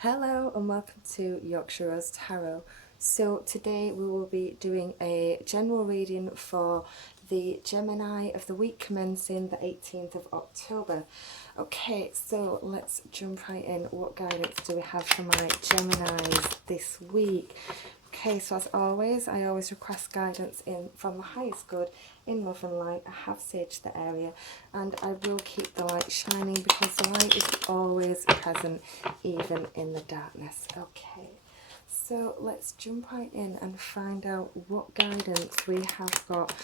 Hello and welcome to Yorkshire Rose Tarot. So today we will be doing a general reading for the Gemini of the week commencing the 18th of October. Okay, so let's jump right in. What guidance do we have for my Geminis this week? Okay, so as always, I always request guidance in from the highest good in love and light. I have saged the area and I will keep the light shining because the light is always present even in the darkness. Okay, so let's jump right in and find out what guidance we have got.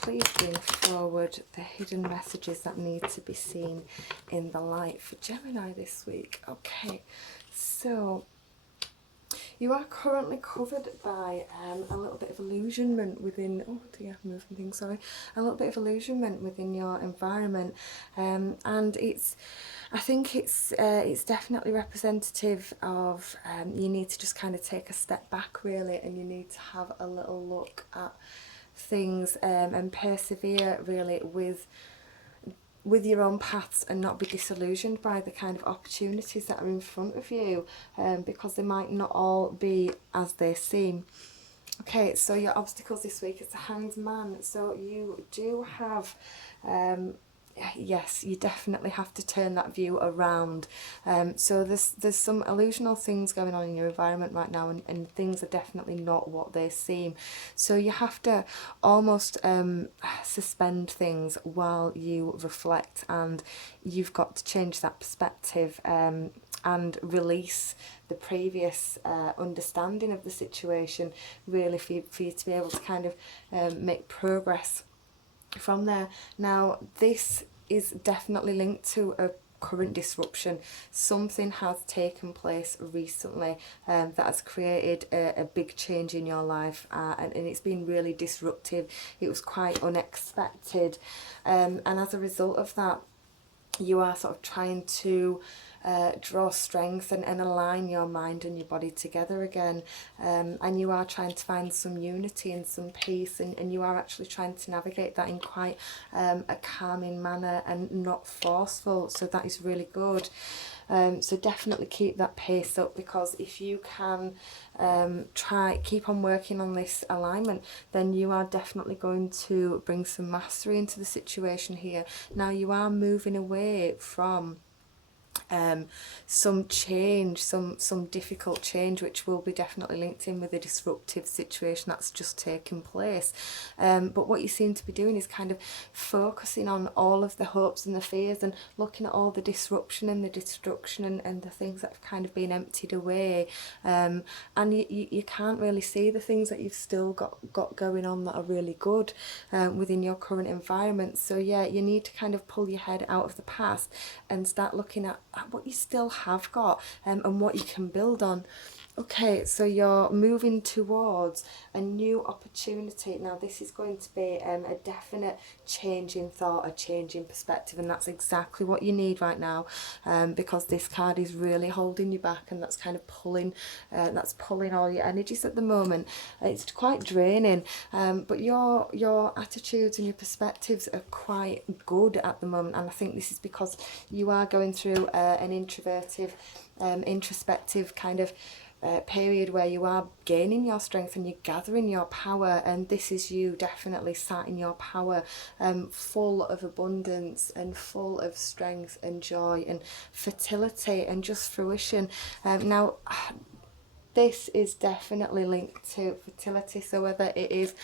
Please bring forward the hidden messages that need to be seen in the light for Gemini this week. Okay, so you are currently covered by a little bit of illusionment within, oh dear, I'm moving things, sorry, a little bit of illusionment within your environment, and I think it's definitely representative of you need to just kind of take a step back really, and you need to have a little look at things and persevere really with your own paths and not be disillusioned by the kind of opportunities that are in front of you, because they might not all be as they seem. Okay, so your obstacles this week is the Hanged Man. So you do have yes, you definitely have to turn that view around. So there's some illusional things going on in your environment right now, and things are definitely not what they seem. So you have to almost suspend things while you reflect, and you've got to change that perspective and release the previous understanding of the situation, really, for you to be able to kind of make progress from there. Now, this is definitely linked to a current disruption. Something has taken place recently that has created a big change in your life, and it's been really disruptive. It was quite unexpected, and as a result of that, you are sort of trying to draw strength and align your mind and your body together again, and you are trying to find some unity and some peace, and you are actually trying to navigate that in quite a calming manner and not forceful, so that is really good. So definitely keep that pace up, because if you can keep on working on this alignment, then you are definitely going to bring some mastery into the situation here. Now you are moving away from some change, some difficult change, which will be definitely linked in with a disruptive situation that's just taken place. But what you seem to be doing is kind of focusing on all of the hopes and the fears, and looking at all the disruption and the destruction and the things that have kind of been emptied away. And you can't really see the things that you've still got going on that are really good within your current environment. So yeah, you need to kind of pull your head out of the past and start looking at what you still have got, and what you can build on. Okay, so you're moving towards a new opportunity. Now this is going to be a definite change in thought, a change in perspective, and that's exactly what you need right now, because this card is really holding you back, and that's kind of pulling all your energies at the moment. It's quite draining, but your attitudes and your perspectives are quite good at the moment, and I think this is because you are going through an introspective kind of period where you are gaining your strength and you're gathering your power, and this is you definitely sat in your power, full of abundance and full of strength and joy and fertility and just fruition. Now this is definitely linked to fertility, so whether it is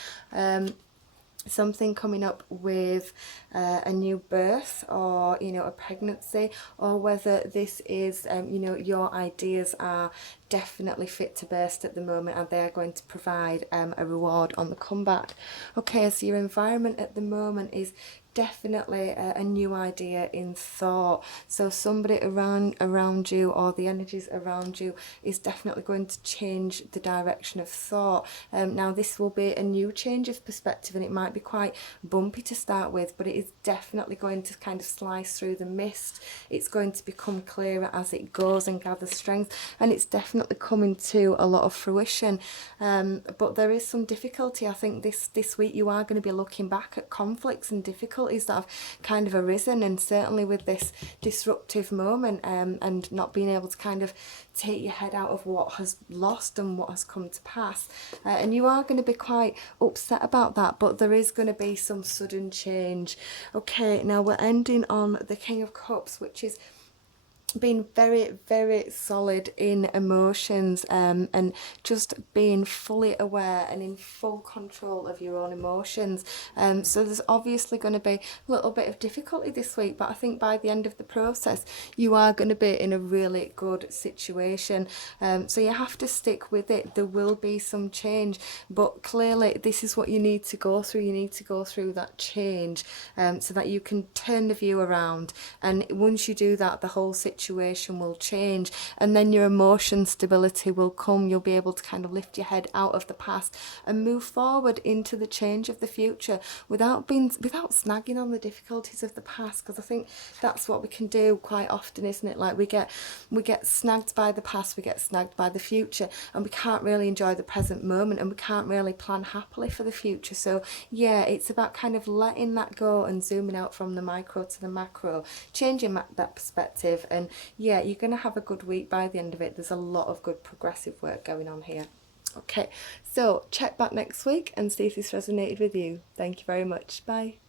something coming up with a new birth, or a pregnancy, or whether this is your ideas are definitely fit to burst at the moment, and they're going to provide a reward on the comeback. Okay, so your environment at the moment is definitely a new idea in thought. So somebody around you, or the energies around you, is definitely going to change the direction of thought. Now this will be a new change of perspective, and it might be quite bumpy to start with, but it is definitely going to kind of slice through the mist. It's going to become clearer as it goes and gather strength, and it's definitely coming to a lot of fruition. But there is some difficulty. I think this week you are going to be looking back at conflicts and difficulties difficulties that have kind of arisen, and certainly with this disruptive moment, and not being able to kind of take your head out of what has lost and what has come to pass. And you are going to be quite upset about that, but there is going to be some sudden change. Okay, now we're ending on the King of Cups, which is being very, very solid in emotions, and just being fully aware and in full control of your own emotions. So there's obviously going to be a little bit of difficulty this week, but I think by the end of the process you are going to be in a really good situation. So you have to stick with it. There will be some change, but clearly this is what you need to go through. You need to go through that change, so that you can turn the view around, and once you do that, the whole situation will change, and then your emotion stability will come. You'll be able to kind of lift your head out of the past and move forward into the change of the future without snagging on the difficulties of the past, because I think that's what we can do quite often, isn't it? Like we get snagged by the past, we get snagged by the future, and we can't really enjoy the present moment, and we can't really plan happily for the future. So yeah, it's about kind of letting that go and zooming out from the micro to the macro, changing that perspective, and yeah, you're going to have a good week by the end of it. There's a lot of good progressive work going on here. Okay, so check back next week and see if this resonated with you. Thank you very much. Bye.